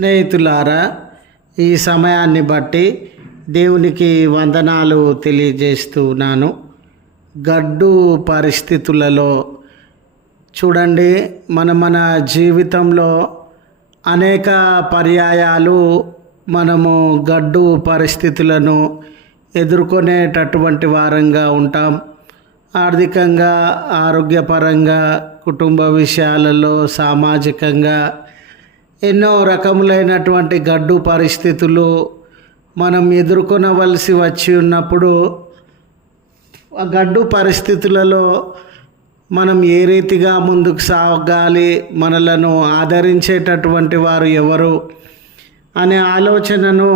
స్నేహితులారా, ఈ సమయాన్ని బట్టి దేవునికి వందనాలు తెలియజేస్తున్నాను. గడ్డు పరిస్థితులలో చూడండి, మన జీవితంలో అనేక పర్యాయాలు మనము గడ్డు పరిస్థితులను ఎదుర్కొనేటటువంటి వారంగా ఉంటాం. ఆర్థికంగా, ఆరోగ్యపరంగా, కుటుంబ విషయాలలో, సామాజికంగా ఎన్నో రకములైనటువంటి గడ్డు పరిస్థితులు మనం ఎదుర్కొనవలసి వచ్చి ఉన్నప్పుడు ఆ గడ్డు పరిస్థితులలో మనం ఏ రీతిగా ముందుకు సాగాలి, మనలను ఆదరించేటటువంటి వారు ఎవరు అనే ఆలోచనను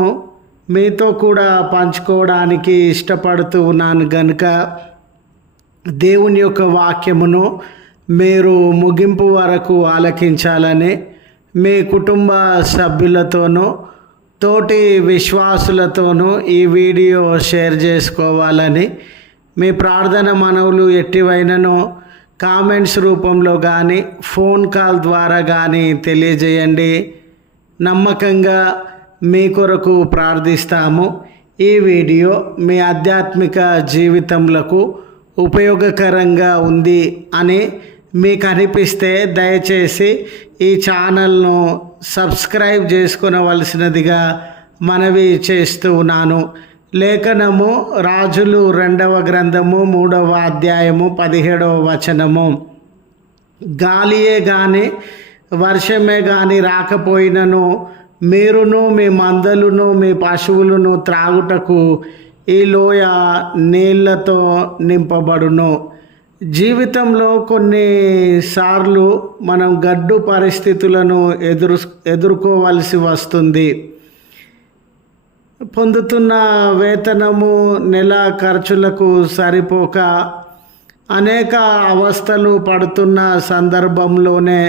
మీతో కూడా పంచుకోవడానికి ఇష్టపడుతూ ఉన్నాను. గనుక దేవుని యొక్క వాక్యమును మీరు ముగింపు వరకు ఆలకించాలని మీ కుటుంబ సభ్యులతోనూ తోటి విశ్వాసులతోనూ ఈ వీడియో షేర్ చేసుకోవాలని మీ ప్రార్థన మనవులు ఎట్టివైనను కామెంట్స్ రూపంలో కానీ ఫోన్ కాల్ ద్వారా కానీ తెలియజేయండి. నమ్మకంగా మీ కొరకు ప్రార్థిస్తాము. ఈ వీడియో మీ ఆధ్యాత్మిక జీవితంలో ఉపయోగకరంగా ఉంది అని మీకు అనిపిస్తే దయచేసి ఈ ఛానల్ను సబ్స్క్రైబ్ చేసుకొనవలసినదిగా మనవి చేస్తూ ఉన్నాను. లేఖనము రాజులు 2వ గ్రంథము 3వ అధ్యాయము 17వ వచనము. గాలియే గాని వర్షమే గాని రాకపోయినను మీరును మీ మందలును మీ పశువులను త్రాగుటకు ఈ లోయ నీళ్లతో నింపబడును. జీవితంలో కొన్నిసార్లు మనం గడ్డు పరిస్థితులను ఎదుర్కోవలసి వస్తుంది. పొందుతున్న వేతనము నెల ఖర్చులకు సరిపోక అనేక అవస్థలు పడుతున్న సందర్భంలోనే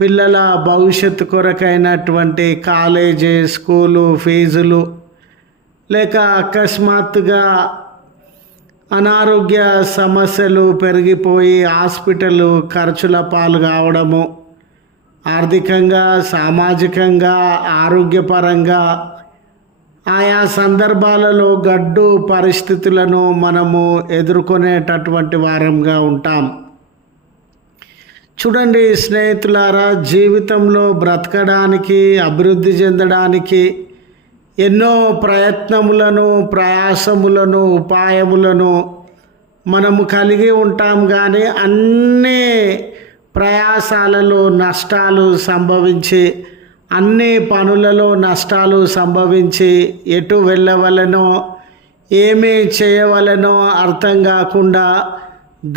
పిల్లల భవిష్యత్తు కొరకైనటువంటి కాలేజీ, స్కూలు ఫీజులు, లేక అకస్మాత్తుగా అనారోగ్య సమస్యలు పెరిగిపోయి హాస్పిటల్ ఖర్చుల పాలు కావడము, ఆర్థికంగా, సామాజికంగా, ఆరోగ్యపరంగా ఆయా సందర్భాలలో గడ్డు పరిస్థితులను మనము ఎదుర్కొనేటటువంటి వారంగా ఉంటాం. చూడండి స్నేహితులారా, జీవితంలో బ్రతకడానికి, అభివృద్ధి చెందడానికి ఎన్నో ప్రయత్నములను, ప్రయాసములను, ఉపాయములను మనము కలిగి ఉంటాం. కానీ అన్ని ప్రయాసాలలో నష్టాలు సంభవించి, అన్ని పనులలో నష్టాలు సంభవించి, ఎటు వెళ్ళవలనో ఏమి చేయవలనో అర్థం కాకుండా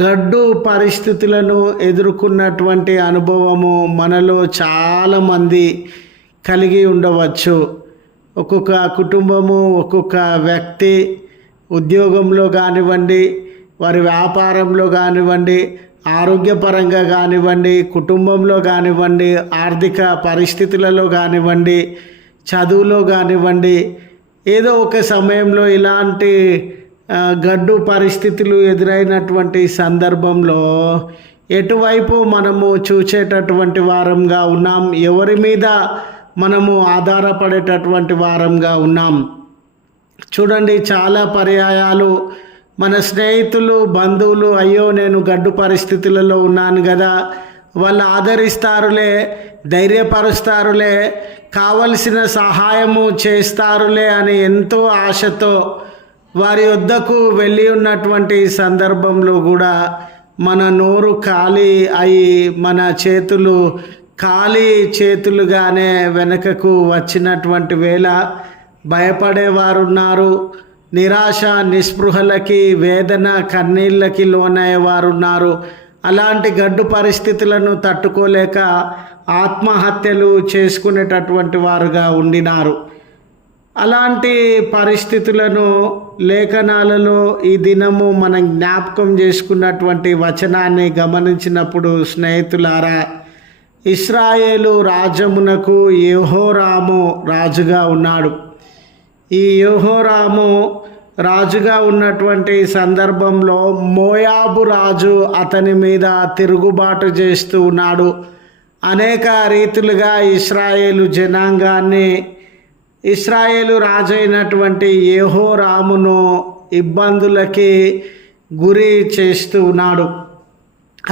గడ్డు పరిస్థితులను ఎదుర్కొన్నటువంటి అనుభవము మనలో చాలామంది కలిగి ఉండవచ్చు. ఒక్కొక్క కుటుంబము, ఒక్కొక్క వ్యక్తి ఉద్యోగంలో కానివ్వండి, వారి వ్యాపారంలో కానివ్వండి, ఆరోగ్యపరంగా కానివ్వండి, కుటుంబంలో కానివ్వండి, ఆర్థిక పరిస్థితులలో కానివ్వండి, చదువులో కానివ్వండి, ఏదో ఒక సమయంలో ఇలాంటి గడ్డు పరిస్థితులు ఎదురైనటువంటి సందర్భంలో ఎటువైపు మనము చూచేటటువంటి వారంగా ఉన్నాం, ఎవరి మీద మనము ఆధారపడేటటువంటి వారంగా ఉన్నాం. చూడండి, చాలా పర్యాయాలు మన స్నేహితులు, బంధువులు అయ్యో నేను గడ్డు పరిస్థితులలో ఉన్నాను కదా, వాళ్ళు ఆదరిస్తారులే, ధైర్యపరుస్తారులే, కావలసిన సహాయము చేస్తారులే అని ఎంతో ఆశతో వారి వద్దకు వెళ్ళి ఉన్నటువంటి సందర్భంలో కూడా మన నోరు ఖాళీ అయి, మన చేతులు ఖాళీ చేతులుగానే వెనుకకు వచ్చినటువంటి వేళ భయపడేవారు ఉన్నారు. నిరాశ, నిస్పృహలకి, వేదన, కన్నీళ్ళకి లోనయ్యేవారు ఉన్నారు. అలాంటి గడ్డు పరిస్థితులను తట్టుకోలేక ఆత్మహత్యలు చేసుకునేటటువంటి వారుగా ఉండినారు. అలాంటి పరిస్థితులను లేఖనాలలో ఈ దినము మనం జ్ఞాపకం చేసుకున్నటువంటి వచనాన్ని గమనించినప్పుడు స్నేహితులారా, ఇశ్రాయేలు రాజ్యమునకు యెహోరాము రాజుగా ఉన్నాడు. ఈ యెహోరాము రాజుగా ఉన్నటువంటి సందర్భంలో మోయాబు రాజు అతని మీద తిరుగుబాటు చేస్తూ ఉన్నాడు. అనేక రీతులుగా ఇశ్రాయేలు జనాంగాన్ని, ఇశ్రాయేలు రాజైనటువంటి యెహోరామును ఇబ్బందులకి గురి చేస్తూ ఉన్నాడు.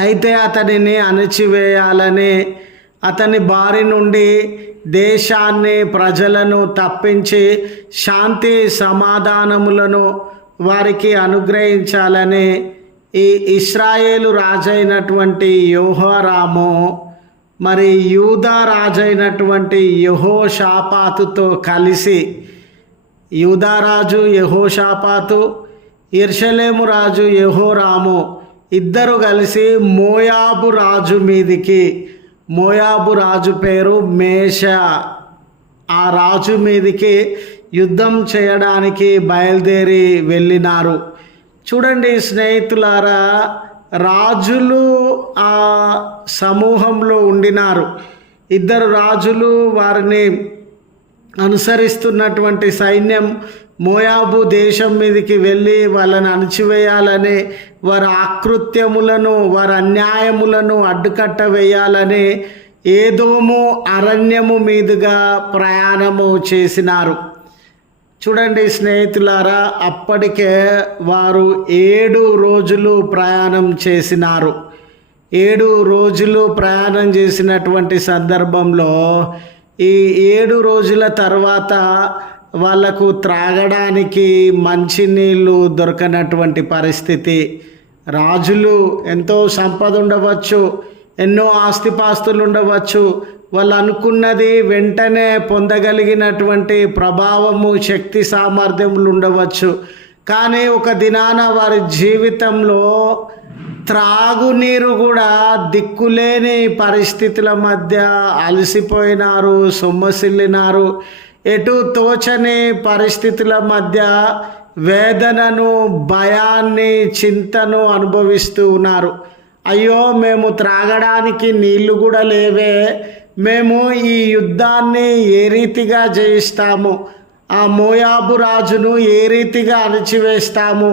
అయితే అతనిని అణచివేయాలని, అతని బారి నుండి దేశాన్ని, ప్రజలను తప్పించి శాంతి సమాధానములను వారికి అనుగ్రహించాలని ఈ ఇశ్రాయేలు రాజైనటువంటి యెహోరాము మరి యూదా రాజైనటువంటి యెహోషాపాతుతో కలిసి, యూదా రాజు యెహోషాపాతు, యెరూషలేము రాజు యెహోరాము ఇద్దరు కలిసి మోయాబు రాజు మీదికి, మోయాబు రాజు పేరు మేష, ఆ రాజు మీదికి యుద్ధం చేయడానికి బయలుదేరి వెళ్ళినారు. చూడండి స్నేహితులారా, రాజులు ఆ సమూహంలో ఉండినారు. ఇద్దరు రాజులు, వారిని అనుసరిస్తున్నటువంటి సైన్యం మోయాబు దేశం మీదకి వెళ్ళి వాళ్ళని అణచివేయాలని, వారి ఆకృత్యములను, వారి అన్యాయములను అడ్డుకట్ట వేయాలని ఏదోము అరణ్యము మీదుగా ప్రయాణము చేసినారు. చూడండి స్నేహితులారా, అప్పటికే వారు 7 రోజులు ప్రయాణం చేసినారు. 7 రోజులు ప్రయాణం చేసినటువంటి సందర్భంలో ఈ 7 రోజుల తర్వాత వాళ్లకు త్రాగడానికి మంచినీళ్ళు దొరకనటువంటి పరిస్థితి. రాజులు ఎంతో సంపద ఉండవచ్చు, ఎన్నో ఆస్తిపాస్తులు ఉండవచ్చు, వాళ్ళు అనుకున్నది వెంటనే పొందగలిగినటువంటి ప్రభావము, శక్తి, సామర్థ్యములు ఉండవచ్చు. కానీ ఒక దినాన వారి జీవితంలో త్రాగునీరు కూడా దిక్కులేని పరిస్థితుల మధ్య అలసిపోయినారు, సొమ్మసిల్లినారు. ఎటు తోచని పరిస్థితుల మధ్య వేదనను, భయాన్ని, చింతను అనుభవిస్తూ ఉన్నారు. అయ్యో, మేము త్రాగడానికి నీళ్లు కూడా లేవే, మేము ఈ యుద్ధాన్ని ఏ రీతిగా జయిస్తాము, ఆ మోయాబు రాజును ఏ రీతిగా అణచివేస్తాము,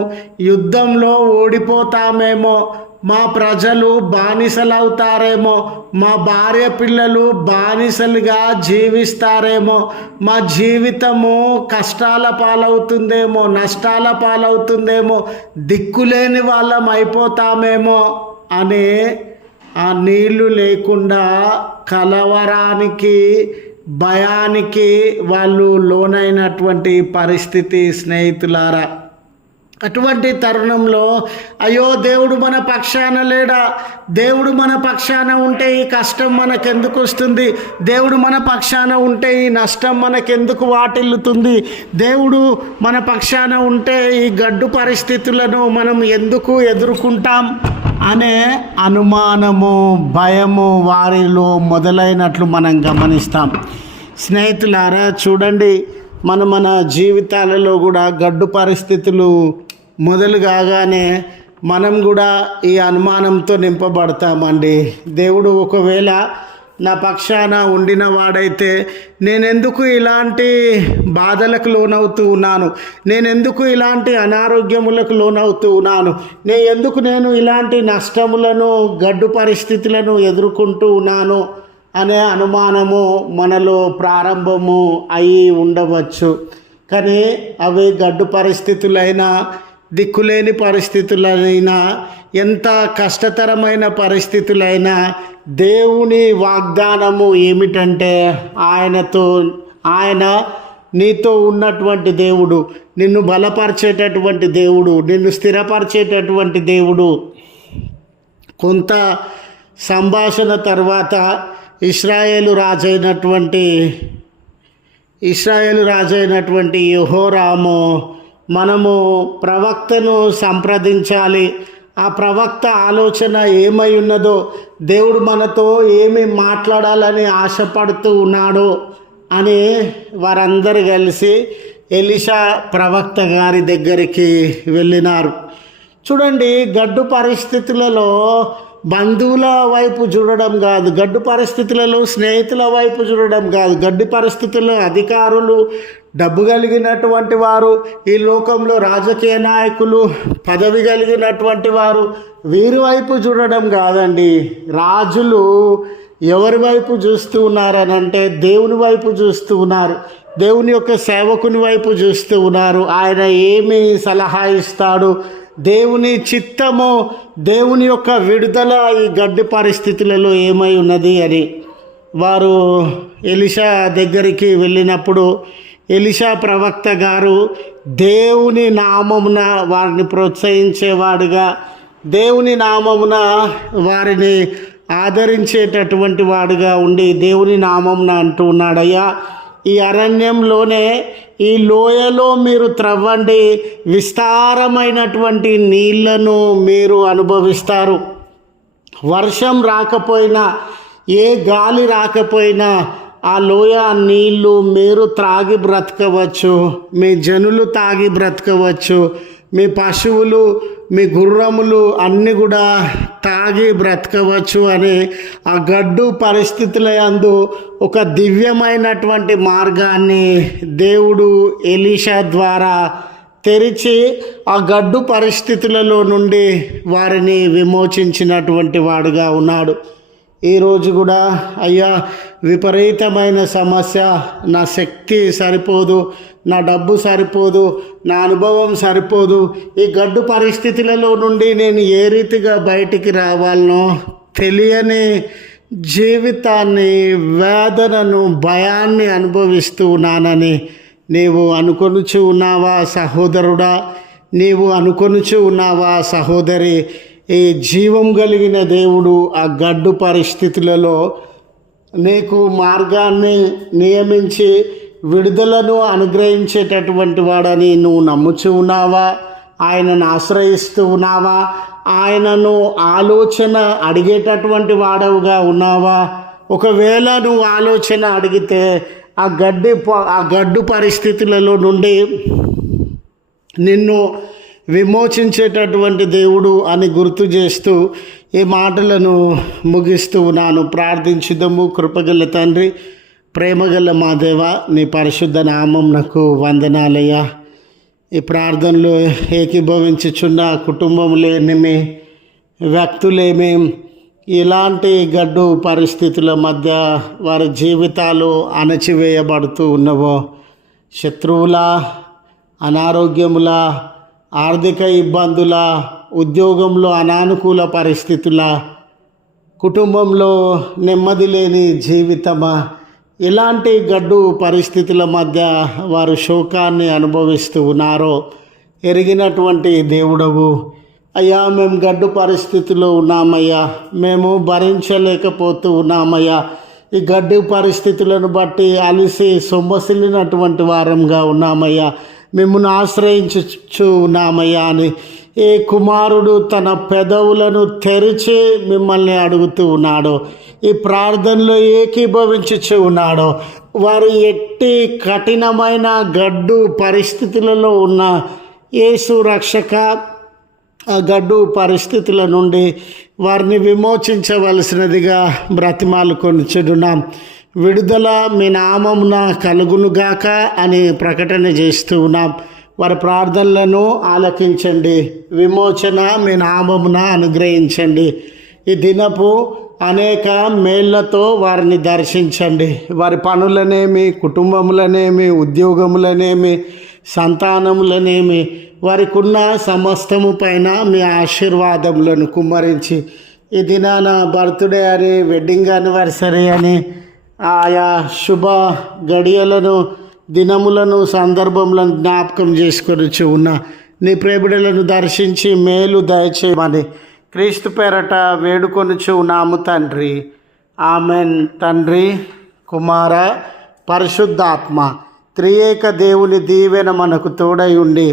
యుద్ధంలో ఓడిపోతామేమో, మా ప్రజలు బానిసలవుతారేమో, మా భార్య పిల్లలు బానిసలుగా జీవిస్తారేమో, మా జీవితము కష్టాల పాలవుతుందేమో, నష్టాల పాలవుతుందేమో, దిక్కులేని వాళ్ళం అయిపోతామేమో అనే ఆ నీళ్లు లేకుండా కలవరానికి, భయానికి వాళ్ళు లోనైనటువంటి పరిస్థితి స్నేహితులారా. అటువంటి తరుణంలో అయ్యో, దేవుడు మన పక్షాన లేడా, దేవుడు మన పక్షాన ఉంటే ఈ కష్టం మనకెందుకు వస్తుంది, దేవుడు మన పక్షాన ఉంటే ఈ నష్టం మనకెందుకు వాటిల్లుతుంది, దేవుడు మన పక్షాన ఉంటే ఈ గడ్డు పరిస్థితులను మనం ఎందుకు ఎదుర్కొంటాం అనే అనుమానము, భయము వారిలో మొదలైనట్లు మనం గమనిస్తాం. స్నేహితులారా, చూడండి, మన జీవితాలలో కూడా గడ్డు పరిస్థితులు మొదలు కాగానే మనం కూడా ఈ అనుమానంతో నింపబడతామండి. దేవుడు ఒకవేళ నా పక్షాన ఉండిన వాడైతే నేనెందుకు ఇలాంటి బాధలకు లోనవుతూ ఉన్నాను, నేనెందుకు ఇలాంటి అనారోగ్యములకు లోనవుతూ ఉన్నాను, నేను ఇలాంటి నష్టములను, గడ్డు పరిస్థితులను ఎదుర్కొంటూ ఉన్నాను అనే అనుమానము మనలో ప్రారంభము అయి ఉండవచ్చు. కానీ అవి గడ్డు పరిస్థితులైనా, దిక్కులేని పరిస్థితులైనా, ఎంత కష్టతరమైన పరిస్థితులైనా దేవుని వాగ్దానము ఏమిటంటే, ఆయన నీతో ఉన్నటువంటి దేవుడు, నిన్ను బలపరిచేటటువంటి దేవుడు, నిన్ను స్థిరపరిచేటటువంటి దేవుడు. కొంత సంభాషణ తర్వాత ఇశ్రాయేలు రాజైనటువంటి యెహోరాము, మనము ప్రవక్తను సంప్రదించాలి, ఆ ప్రవక్త ఆలోచన ఏమై ఉన్నదో, దేవుడు మనతో ఏమి మాట్లాడాలని ఆశపడుతూ ఉన్నాడో అని వారందరూ కలిసి ఎలీషా ప్రవక్త గారి దగ్గరికి వెళ్ళినారు. చూడండి, గడ్డు పరిస్థితులలో బంధువుల వైపు చూడడం కాదు, గడ్డు పరిస్థితులలో స్నేహితుల వైపు చూడడం కాదు, గడ్డు పరిస్థితుల్లో అధికారులు, డబ్బు కలిగినటువంటి వారు, ఈ లోకంలో రాజకీయ నాయకులు, పదవి కలిగినటువంటి వారు, వీరి వైపు చూడడం కాదండి. రాజులు ఎవరి వైపు చూస్తూ ఉన్నారనంటే దేవుని వైపు చూస్తూ ఉన్నారు. దేవుని యొక్క సేవకుని వైపు చూస్తూ ఉన్నారు. ఆయన ఏమి సలహా ఇస్తాడు, దేవుని చిత్తము, దేవుని యొక్క విడుదల ఈ గడ్డి పరిస్థితులలో ఏమై ఉన్నది అని వారు ఎలీషా దగ్గరికి వెళ్ళినప్పుడు ఎలీషా ప్రవక్త గారు దేవుని నామమున వారిని ప్రోత్సహించేవాడుగా, దేవుని నామమున వారిని ఆదరించేటటువంటి వాడుగా ఉండి దేవుని నామమున అంటూ ఉన్నాడయ్యా, ఈ అరణ్యంలోనే ఈ లోయలో మీరు త్రవ్వండి, విస్తారమైనటువంటి నీళ్లను మీరు అనుభవిస్తారు. వర్షం రాకపోయినా, ఏ గాలి రాకపోయినా ఆ లోయ నీళ్లు మీరు త్రాగి బ్రతకవచ్చు, మీ జనులు తాగి బ్రతకవచ్చు, మీ పశువులు, మీ గుర్రములు అన్నీ కూడా తాగి బ్రతకవచ్చు అని ఆ గడ్డు పరిస్థితుల యందు ఒక దివ్యమైనటువంటి మార్గాన్ని దేవుడు ఎలీషా ద్వారా తెరిచి ఆ గడ్డు పరిస్థితులలో నుండి వారిని విమోచించినటువంటి వాడుగా ఉన్నాడు. ఈరోజు కూడా అయ్యా విపరీతమైన సమస్య, నా శక్తి సరిపోదు, నా డబ్బు సరిపోదు, నా అనుభవం సరిపోదు, ఈ గడ్డు పరిస్థితులలో నుండి నేను ఏ రీతిగా బయటికి రావాలనో తెలియని జీవితాన్ని, వేదనను, భయాన్ని అనుభవిస్తూ ఉన్నానని నీవు అనుకొనుచు ఉన్నావా సహోదరుడా? నీవు అనుకొనుచు ఉన్నావా సహోదరి? ఈ జీవం కలిగిన దేవుడు ఆ గడ్డు పరిస్థితులలో నీకు మార్గాన్ని నియమించి విడుదలను అనుగ్రహించేటటువంటి వాడని నువ్వు నమ్ముచు ఉన్నావా? ఆయనను ఆశ్రయిస్తూ ఉన్నావా? ఆయనను ఆలోచన అడిగేటటువంటి వాడవుగా ఉన్నావా? ఒకవేళ నువ్వు ఆలోచన అడిగితే ఆ గడ్డు పరిస్థితులలో నుండి నిన్ను విమోచించేటటువంటి దేవుడు అని గుర్తు చేస్తూ ఈ మాటలను ముగిస్తూ ఉన్నాను. ప్రార్థించుదాము. కృపగల తండ్రి, ప్రేమగల మా దేవ, నీ పరిశుద్ధ నామం నాకు వందనాలయ్యా. ఈ ప్రార్థనలో ఏకీభవించుచున్న కుటుంబములేమి, వ్యక్తులేమి ఇలాంటి గడ్డు పరిస్థితుల మధ్య వారి జీవితాలు అణచివేయబడుతూ ఉన్నవో, శత్రువుల, అనారోగ్యముల, ఆర్థిక ఇబ్బందుల, ఉద్యోగంలో అనానుకూల పరిస్థితుల, కుటుంబంలో నెమ్మది లేని జీవితమా, ఇలాంటి గడ్డు పరిస్థితుల మధ్య వారు శోకాన్ని అనుభవిస్తూ ఉన్నారో ఎరిగినటువంటి దేవుడవు అయ్యా. మేము గడ్డు పరిస్థితిలో ఉన్నామయ్యా, మేము భరించలేకపోతూ ఉన్నామయ్యా. ఈ గడ్డు పరిస్థితులను బట్టి అలిసి సొమ్మసిల్లినటువంటి వారంగా ఉన్నామయ్యా. మిమ్మల్ని ఆశ్రయించు ఉన్నామయ్యా అని ఏ కుమారుడు తన పెదవులను తెరిచి మిమ్మల్ని అడుగుతూ ఉన్నాడో, ఈ ప్రార్థనలో ఏకీభవించుచు ఉన్నాడో, వారు ఎట్టి కఠినమైన గడ్డు పరిస్థితులలో ఉన్న యేసు రక్షక ఆ గడ్డు పరిస్థితుల నుండి వారిని విమోచించవలసినదిగా బ్రతిమాలు కొనుచున్నాం. విడుదల మీ నామమున కలుగునుగాక అని ప్రకటన చేస్తూ ఉన్నాం. వారి ప్రార్థనలను ఆలకించండి, విమోచన మీ నామమున అనుగ్రహించండి. ఈ దినపు అనేక మేళ్లతో వారిని దర్శించండి. వారి పనులనేమి, కుటుంబములనేమి, ఉద్యోగములనేమి, సంతానములనేమి, వారికి ఉన్న సమస్తము పైన మీ ఆశీర్వాదములను కుమ్మరించి ఈ దినాన బర్త్డే అని, వెడ్డింగ్ యానివర్సరీ అని, ఆయా శుభ గడియలను, దినములను, సందర్భములను జ్ఞాపకం చేసుకొని ఉన్న నీ ప్రేమిడులను దర్శించి మేలు దయచేయమని క్రీస్తు పేరట వేడుకొనుచు ఉన్నాము తండ్రి. ఆమెన్. తండ్రి, కుమార, పరిశుద్ధాత్మ త్రియేక దేవుని దీవెన మనకు తోడై ఉండి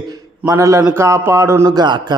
మనలను కాపాడునుగాక.